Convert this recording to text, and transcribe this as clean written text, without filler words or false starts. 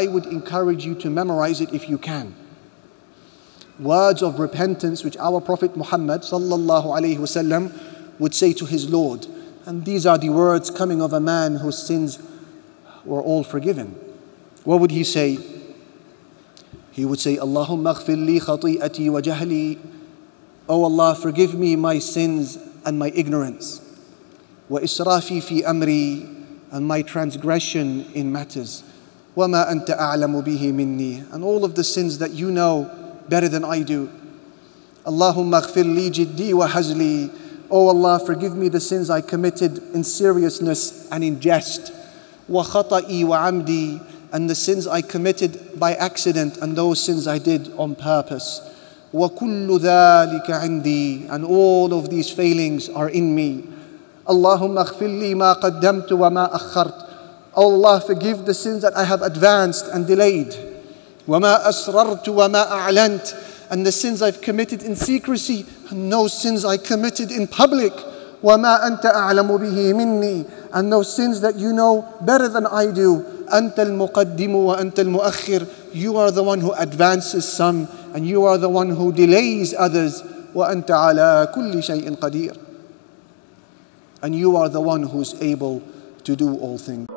I would encourage you to memorize it if you can. Words of repentance which our Prophet Muhammad sallallahu alaihi wasallam would say to his Lord. And these are the words coming of a man whose sins were all forgiven. What would he say? He would say, Allahumma aghfir li khati'ati wa jahli. Oh Allah, forgive me my sins and my ignorance. Wa israfi fi amri, and my transgression in matters. Wa ma anta a'lamu bihi minni, and all of the sins that you know better than I do. Allahumma aghfir li jiddi wa hazli. Oh Allah, forgive me the sins I committed in seriousness and in jest. Wa khata'i wa amdi, and the sins I committed by accident and those sins I did on purpose. Wa kullu dhalika indi, and all of these failings are in me. Allahumma aghfir li ma qaddamtu wa ma akhart. Oh Allah, forgive the sins that I have advanced and delayed. Wa ma asrartu wa ma a'lant, and the sins I've committed in secrecy and those sins I committed in public. Wa ma anta a'lamu bihi minni, and those sins that you know better than I do. Anta al-muqaddimu wa anta al-mu'akhir. You are the one who advances some and you are the one who delays others. Wa anta ala kulli shay'in qadir. And you are the one who's able to do all things.